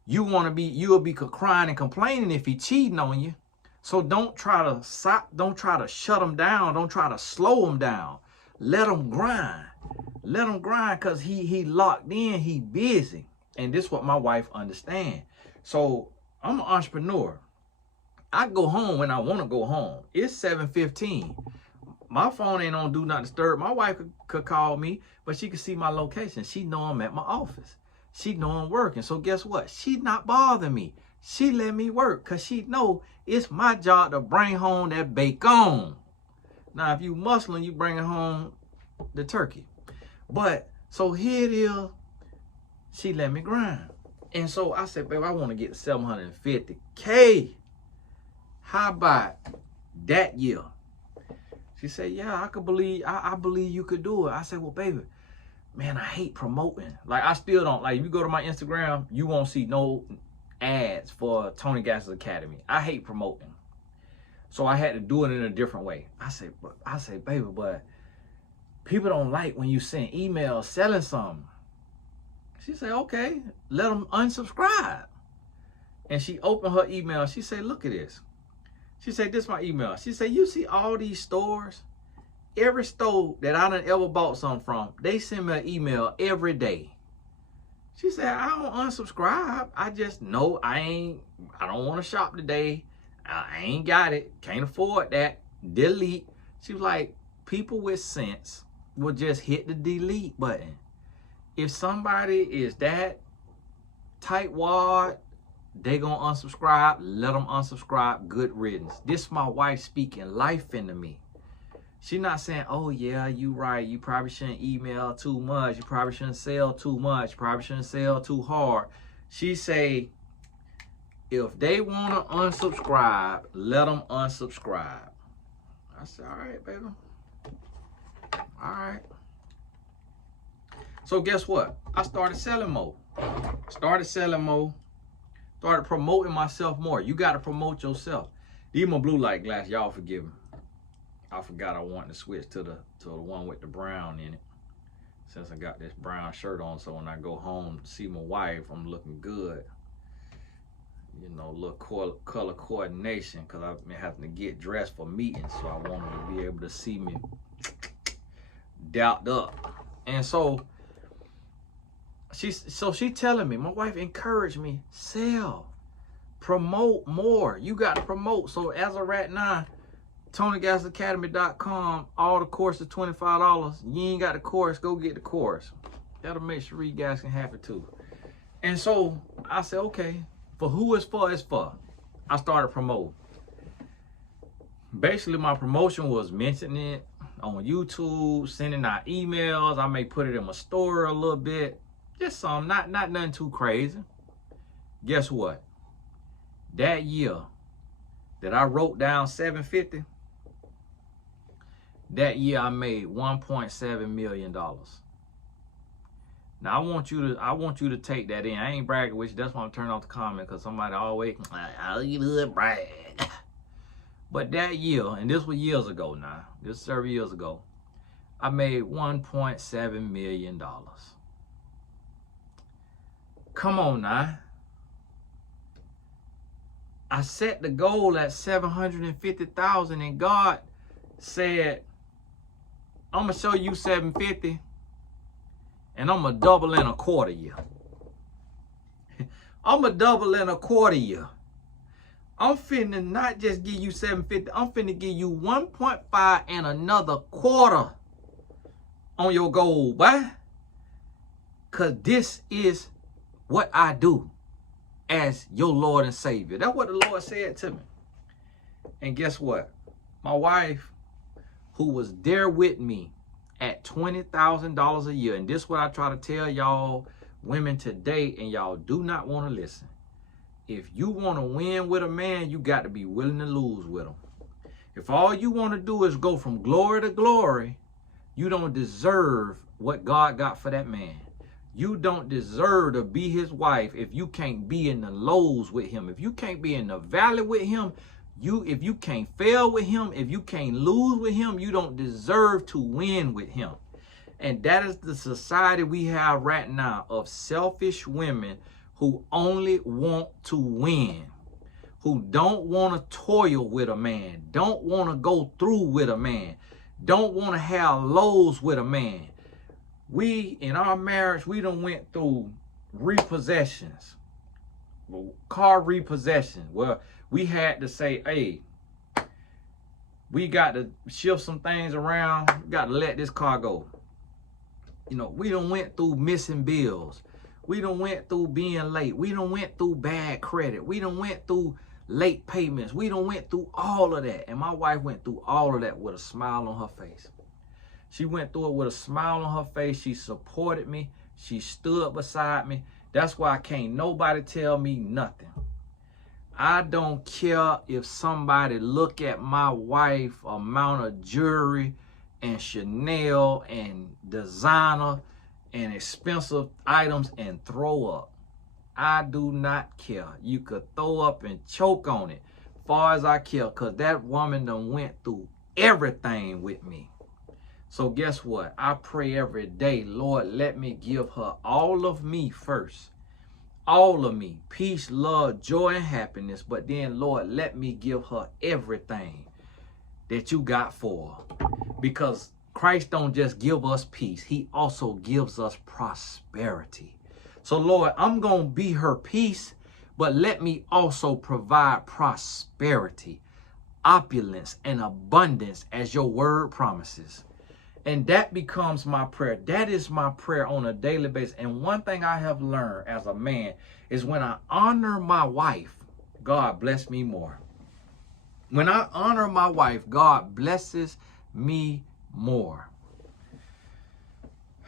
you'll be crying and complaining if he cheating on you. So don't try to shut him down. Don't try to slow him down. Let him grind. Let him grind, because he locked in, he busy. And this is what my wife understands. So I'm an entrepreneur. I go home when I want to go home. It's 7:15. My phone ain't on do not disturb. My wife could call me, but she could see my location. She know I'm at my office. She know I'm working. So guess what? She not bothering me. She let me work, because she know it's my job to bring home that bacon. Now, if you Muslim, you bring home the turkey. But so here it is. She let me grind. And so I said, babe, I want to get to 750K. How about that year? She said, yeah, I believe you could do it. I said, well, baby, man, I hate promoting. Like, I still don't. Like, if you go to my Instagram, you won't see no ads for Tony Gass's Academy. I hate promoting. So I had to do it in a different way. I said, baby, but people don't like when you send emails selling something. She said, okay, let them unsubscribe. And she opened her email. She said, look at this. She said, this is my email. She said, you see all these stores? Every store that I done ever bought something from, they send me an email every day. She said, I don't unsubscribe. I just know I don't want to shop today. I ain't got it. Can't afford that. Delete. She was like, people with sense will just hit the delete button. If somebody is that tightwad, they gonna unsubscribe. Let them unsubscribe. Good riddance. This is my wife speaking life into me. She's not saying, oh yeah, you right. You probably shouldn't email too much. You probably shouldn't sell too much. You probably shouldn't sell too hard. She say, if they want to unsubscribe, let them unsubscribe. I said, all right, baby. All right. So guess what? I started selling more. Started promoting myself more. You got to promote yourself. These my blue light glass. Y'all forgive me. I forgot I wanted to switch to the one with the brown in it. Since I got this brown shirt on, so when I go home to see my wife, I'm looking good. You know, a little color coordination, because I've been having to get dressed for meetings, so I want them to be able to see me dolled up. And so she telling me, my wife encouraged me, sell, promote more. You got to promote. So as of right now, TonyGasAcademy.com, all the courses $25. You ain't got the course, go get the course. That'll make sure you guys can have it too. And so I said, okay, for who it's for, it's for. I started promoting. Basically, my promotion was mentioning it on YouTube, sending out emails. I may put it in my store a little bit. Just some, not nothing too crazy. Guess what? That year that I wrote down 750, that year I made $1.7 million. Now I want you to take that in. I ain't bragging with you. That's why I'm turning off the comment, because somebody always, oh, you little brag. But that year, and this was years ago now, this is several years ago, I made $1.7 million. Come on now. I set the goal at 750,000, and God said, I'm gonna show you 750, and I'm gonna double in a quarter year. I'm gonna double in a quarter year. I'm finna not just give you 750, I'm finna give you 1.5 and another quarter on your goal, boy. Cause this is what I do as your Lord and Savior. That's what the Lord said to me. And guess what? My wife, who was there with me at $20,000 a year, and this is what I try to tell y'all women today, and y'all do not want to listen. If you want to win with a man, you got to be willing to lose with him. If all you want to do is go from glory to glory, you don't deserve what God got for that man. You don't deserve to be his wife if you can't be in the lows with him. If you can't be in the valley with him, if you can't fail with him, if you can't lose with him, you don't deserve to win with him. And that is the society we have right now of selfish women who only want to win, who don't want to toil with a man, don't want to go through with a man, don't want to have lows with a man. We, in our marriage, we done went through repossessions, car repossession, where we had to say, hey, we got to shift some things around, we got to let this car go. You know, we done went through missing bills. We done went through being late. We done went through bad credit. We done went through late payments. We done went through all of that. And my wife went through all of that with a smile on her face. She went through it with a smile on her face. She supported me. She stood beside me. That's why can't nobody tell me nothing. I don't care if somebody look at my wife amount of jewelry and Chanel and designer and expensive items and throw up. I do not care. You could throw up and choke on it, far as I care, because that woman done went through everything with me. So guess what? I pray every day, Lord, let me give her all of me first. All of me. Peace, love, joy, and happiness. But then, Lord, let me give her everything that you got for her. Because Christ don't just give us peace. He also gives us prosperity. So, Lord, I'm going to be her peace, but let me also provide prosperity, opulence, and abundance as your word promises. And that becomes my prayer. That is my prayer on a daily basis. And one thing I have learned as a man is when I honor my wife, God bless me more. When I honor my wife, God blesses me more.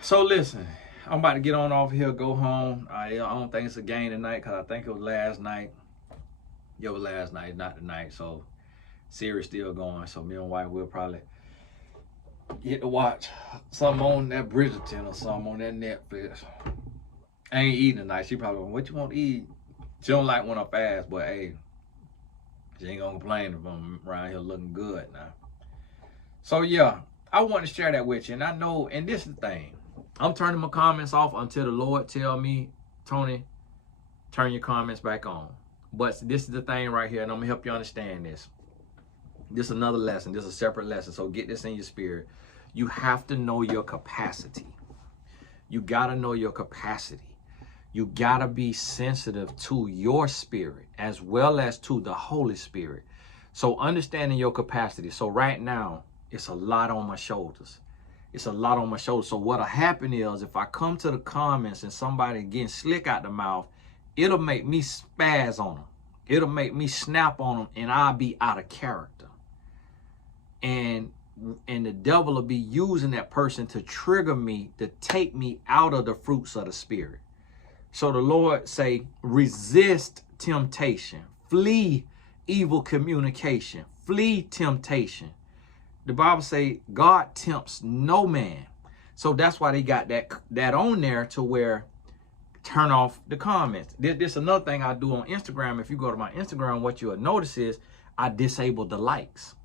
So listen, I'm about to get on off here, go home. I don't think it's a game tonight because I think it was last night. It was last night, not tonight. So series still going. So me and wife will probably get to watch something on that Bridgerton or something on that Netflix. I ain't eating tonight. She probably going, what you want to eat? She don't like when I fast, but hey, she ain't gonna complain if I'm around here looking good now. So yeah, I want to share that with you. And I know, and this is the thing, I'm turning my comments off until the Lord tell me, Tony, turn your comments back on. But this is the thing right here, and I'm gonna help you understand this. This is another lesson. This is a separate lesson. So get this in your spirit. You have to know your capacity. You gotta know your capacity. You gotta be sensitive to your spirit as well as to the Holy Spirit. So understanding your capacity. So right now, it's a lot on my shoulders. It's a lot on my shoulders. So what'll happen is if I come to the comments and somebody getting slick out the mouth, it'll make me spaz on them. It'll make me snap on them, and I'll be out of character. And the devil will be using that person to trigger me, to take me out of the fruits of the Spirit. So the Lord say, resist temptation, flee evil communication, flee temptation. The Bible say God tempts no man. So that's why they got that on there to where turn off the comments. This another thing I do on Instagram. If you go to my Instagram, what you'll notice is I disable the likes.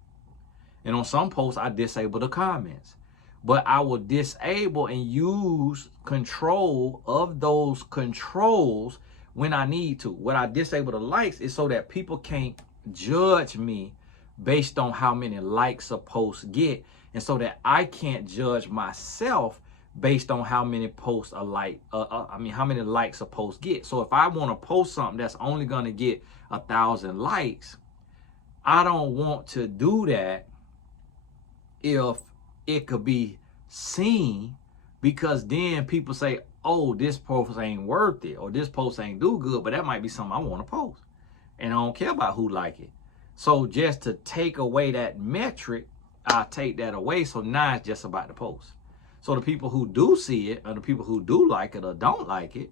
And on some posts, I disable the comments. But I will disable and use control of those controls when I need to. What I disable the likes is so that people can't judge me based on how many likes a post get, and so that I can't judge myself based on how many posts how many likes a post get. So if I want to post something that's only going to get 1,000 likes, I don't want to do that if it could be seen, because then people say, oh, this post ain't worth it, or this post ain't do good, but that might be something I want to post, and I don't care about who like it. So just to take away that metric, I'll take that away. So now it's just about the post. So the people who do see it, or the people who do like it or don't like it,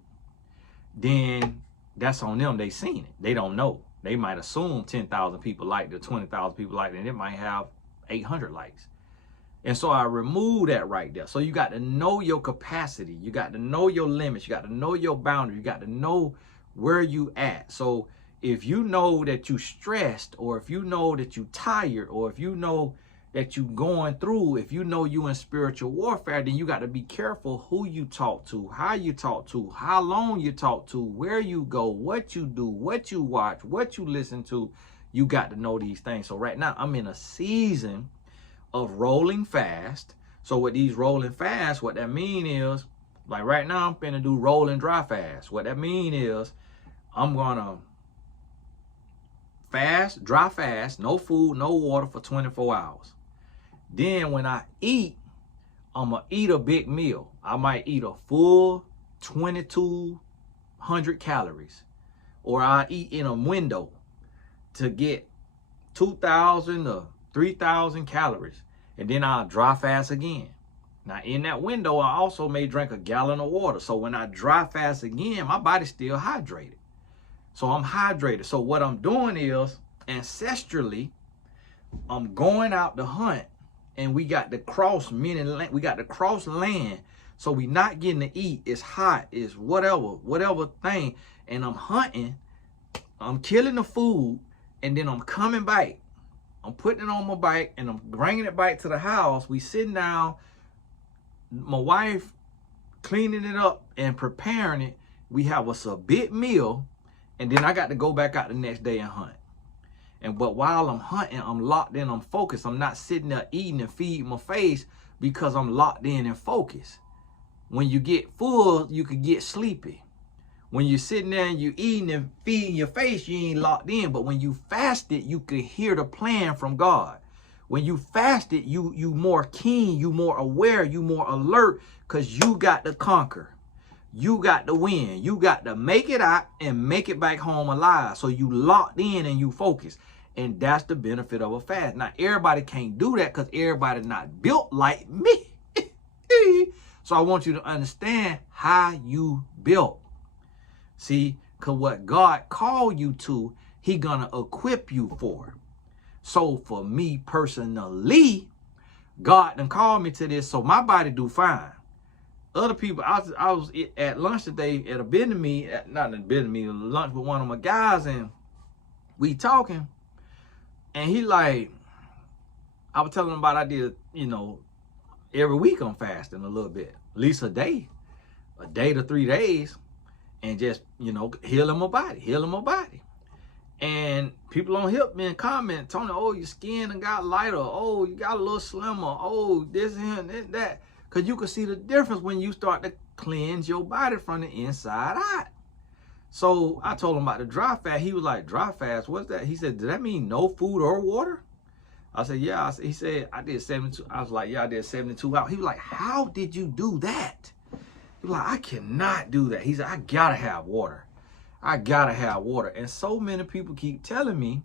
then that's on them. They seen it. They don't know. They might assume 10,000 people liked it, 20,000 people liked it, and it might have 800 likes. And so I remove that right there. So you got to know your capacity. You got to know your limits. You got to know your boundaries. You got to know where you at. So if you know that you stressed, or if you know that you tired, or if you know that you going through, if you know you in spiritual warfare, then you got to be careful who you talk to, how you talk to, how long you talk to, where you go, what you do, what you watch, what you listen to. You got to know these things. So right now I'm in a season of rolling fast. So with these rolling fast, what that mean is, like right now I'm finna do rolling dry fast. What that mean is I'm gonna fast, dry fast, no food, no water for 24 hours. Then when I eat, I'm gonna eat a big meal. I might eat a full 2,200 calories, or I eat in a window to get 2,000 to 3,000 calories, and then I'll dry fast again. Now in that window, I also may drink a gallon of water. So when I dry fast again, my body's still hydrated. So I'm hydrated. So what I'm doing is, ancestrally, I'm going out to hunt, and we got to cross, meaning we got to cross land. So we not getting to eat. It's hot. It's whatever thing. And I'm hunting. I'm killing the food, and then I'm coming back. I'm putting it on my bike, and I'm bringing it back to the house. We sitting down, my wife cleaning it up and preparing it. We have us a big meal, and then I got to go back out the next day and hunt. But while I'm hunting, I'm locked in, I'm focused. I'm not sitting there eating and feeding my face, because I'm locked in and focused. When you get full, you could get sleepy. When you're sitting there and you eating and feeding your face, you ain't locked in. But when you fasted, you could hear the plan from God. When you fasted, you more keen, you more aware, you more alert, because you got to conquer. You got to win. You got to make it out and make it back home alive. So you locked in and you focus. And that's the benefit of a fast. Now, everybody can't do that because everybody not built like me. So I want you to understand how you built. See, because what God called you to, he gonna equip you for. So for me personally, God done called me to this, so my body do fine. Other people, I was at lunch today at a business meeting, not a business meeting, lunch with one of my guys, and we talking, and he like, I was telling him about I did, every week I'm fasting a little bit, at least a day to 3 days, and just, healing my body. And people on Hip been comment, Tony, oh, your skin done got lighter, oh, you got a little slimmer, oh, this and that. Because you can see the difference when you start to cleanse your body from the inside out. So I told him about the dry fast. He was like, dry fast, what's that? He said, does that mean no food or water? I said, yeah. He said, I did 72. I was like, yeah, I did 72 hours. He was like, how did you do that? He was like, I cannot do that. He said, I gotta have water. And so many people keep telling me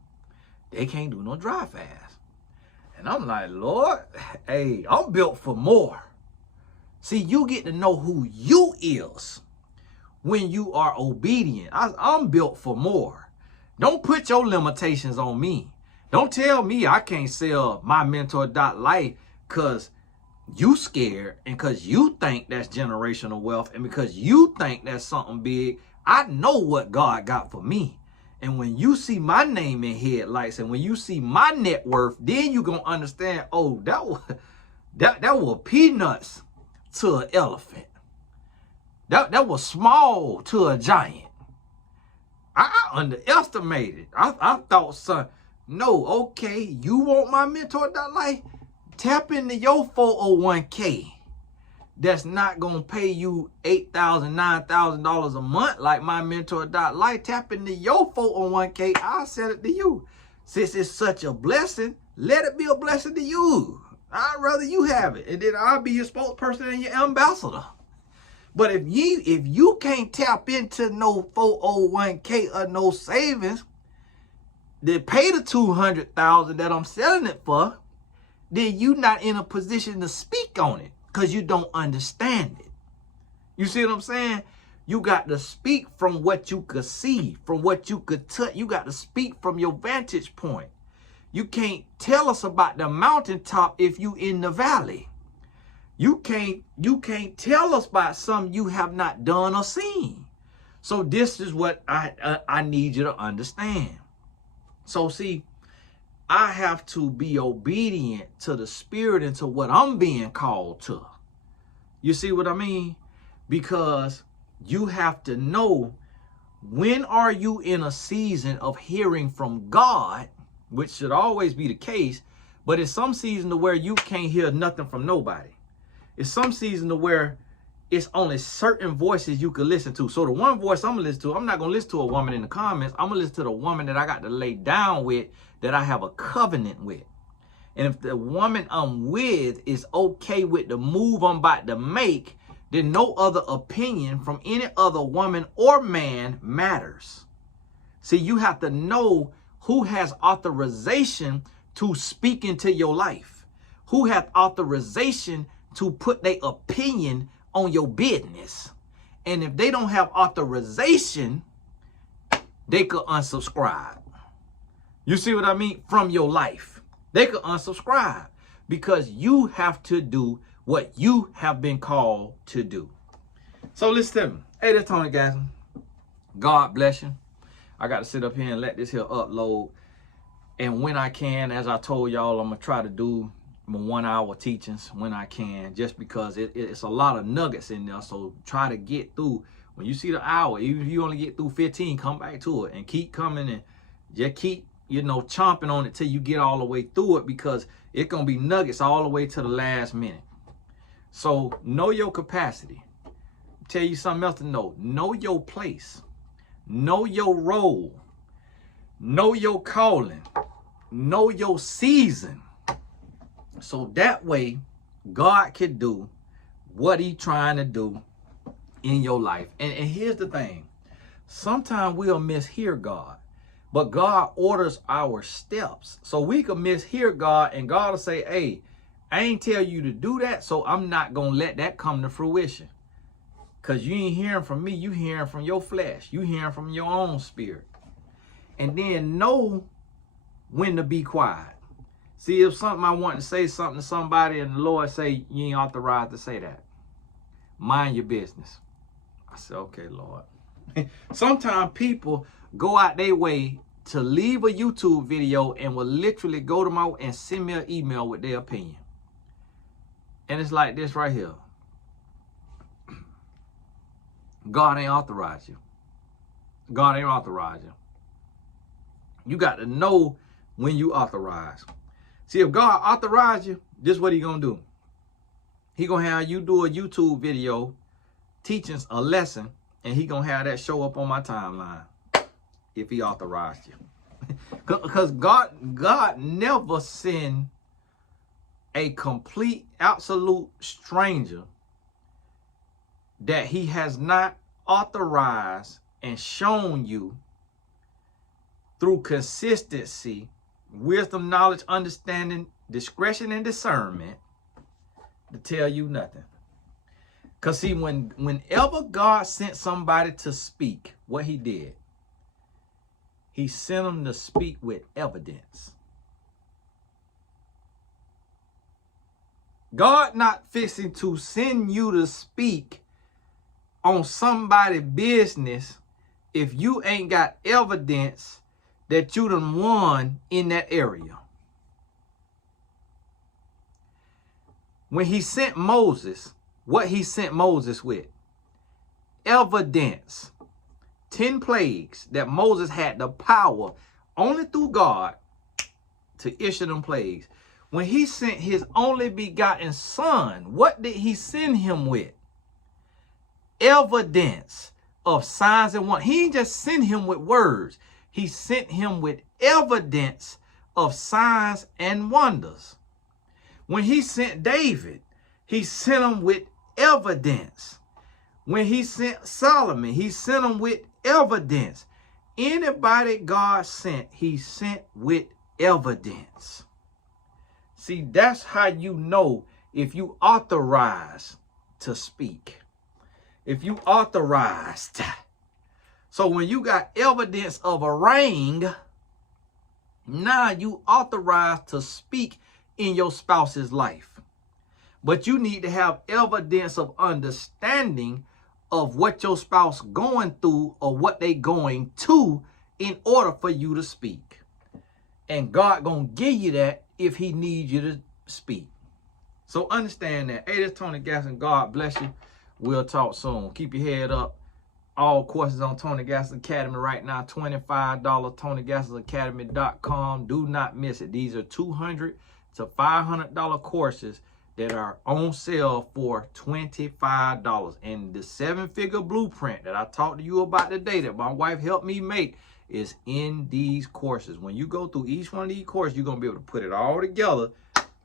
they can't do no dry fast. And I'm like, Lord, hey, I'm built for more. See, you get to know who you is when you are obedient. I'm built for more. Don't put your limitations on me. Don't tell me I can't sell my mentor.life because you scared and because you think that's generational wealth and because you think that's something big. I know what God got for me. And when you see my name in headlights and when you see my net worth, then you going to understand, oh, that was peanuts to an elephant. That was small to a giant. I underestimated. I thought, son, no, okay, you want my mentor.life? Tap into your 401k. That's not going to pay you $8,000, $9,000 a month like my mentor.life. Tap into your 401k. I'll sell it to you. Since it's such a blessing, let it be a blessing to you. I'd rather you have it. And then I'll be your spokesperson and your ambassador. But if you can't tap into no 401k or no savings, then pay the $200,000 that I'm selling it for, then you not in a position to speak on it. Because you don't understand it. You see what I'm saying? You got to speak from what you could see, from what you could touch. You got to speak from your vantage point. You can't tell us about the mountaintop if you in the valley. You can't tell us about something you have not done or seen. So this is what I need you to understand. So see, I have to be obedient to the Spirit and to what I'm being called to. You see what I mean? Because you have to know, when are you in a season of hearing from God, which should always be the case, but it's some season to where you can't hear nothing from nobody. It's some season to where it's only certain voices you can listen to. So the one voice I'm going to listen to, I'm not going to listen to a woman in the comments. I'm going to listen to the woman that I got to lay down with, that I have a covenant with. And if the woman I'm with is okay with the move I'm about to make, then no other opinion from any other woman or man matters. See, you have to know who has authorization to speak into your life, who has authorization to put their opinion on your business. And if they don't have authorization, they could unsubscribe. You see what I mean? From your life. They could unsubscribe because you have to do what you have been called to do. So listen to me. Hey, that's Tony Gasson. God bless you. I got to sit up here and let this here upload. And when I can, as I told y'all, I'm going to try to do my 1 hour teachings when I can, just because it's a lot of nuggets in there. So try to get through. When you see the hour, even if you only get through 15, come back to it and keep coming and just keep, chomping on it till you get all the way through it, because it's going to be nuggets all the way to the last minute. So know your capacity. Tell you something else to know. Know your place. Know your role. Know your calling. Know your season. So that way, God can do what He's trying to do in your life. And here's the thing. Sometimes we'll mishear God. But God orders our steps. So we can mishear God, and God will say, hey, I ain't tell you to do that, so I'm not going to let that come to fruition. Because you ain't hearing from me, you hearing from your flesh. You hearing from your own spirit. And then know when to be quiet. See, if something I want to say something to somebody and the Lord say, you ain't authorized to say that. Mind your business. I said, okay, Lord. Sometimes people go out their way to leave a YouTube video and will literally go to my and send me an email with their opinion. And it's like this right here. God ain't authorized you. God ain't authorized you. You got to know when you authorize. See, if God authorized you, this is what he gonna do. He gonna have you do a YouTube video teaching a lesson, and he gonna have that show up on my timeline if he authorized you. Because God never send a complete, absolute stranger that he has not authorized and shown you through consistency, wisdom, knowledge, understanding, discretion, and discernment to tell you nothing. Because see, whenever God sent somebody to speak, what he did, he sent them to speak with evidence. God not fixing to send you to speak on somebody's business if you ain't got evidence that you done won in that area. When he sent Moses, what he sent Moses with? Evidence. 10 plagues that Moses had the power only through God to issue them plagues. When he sent his only begotten son, what did he send him with? Evidence of signs and wonders. He didn't just send him with words. He sent him with evidence of signs and wonders. When he sent David, he sent him with evidence. When he sent Solomon, he sent him with evidence. Anybody God sent, he sent with evidence. See, that's how you know if you authorized to speak. If you authorized. So when you got evidence of a ring, now you authorized to speak in your spouse's life. But you need to have evidence of understanding of what your spouse going through or what they going to in order for you to speak. And God gonna give you that if he needs you to speak. So understand that. Hey, this is Tony Gasson. God bless you. We'll talk soon. Keep your head up. All courses on Tony Gasson Academy right now, $25, TonyGassonAcademy.com. Do not miss it. These are $200 to $500 courses that are on sale for $25. And the 7-figure blueprint that I talked to you about today that my wife helped me make is in these courses. When you go through each one of these courses, you're going to be able to put it all together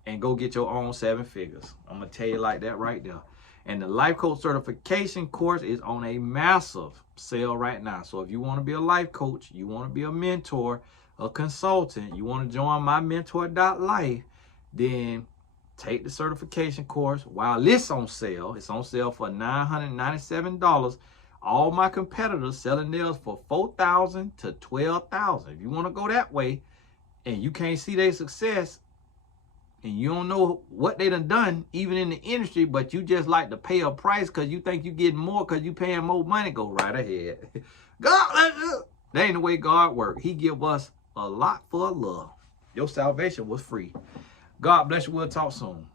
and go get your own 7 figures. I'm going to tell you like that right there. And the life coach certification course is on a massive sale right now. So if you want to be a life coach, you want to be a mentor, a consultant, you want to join my mentor.life, then take the certification course while it's on sale. It's on sale for $997. All my competitors selling theirs for $4,000 to $12,000. If you want to go that way and you can't see their success, and you don't know what they done even in the industry, but you just like to pay a price because you think you getting more because you paying more money, go right ahead. God, that ain't the way God works. He give us a lot for love. Your salvation was free. God bless you. We'll talk soon.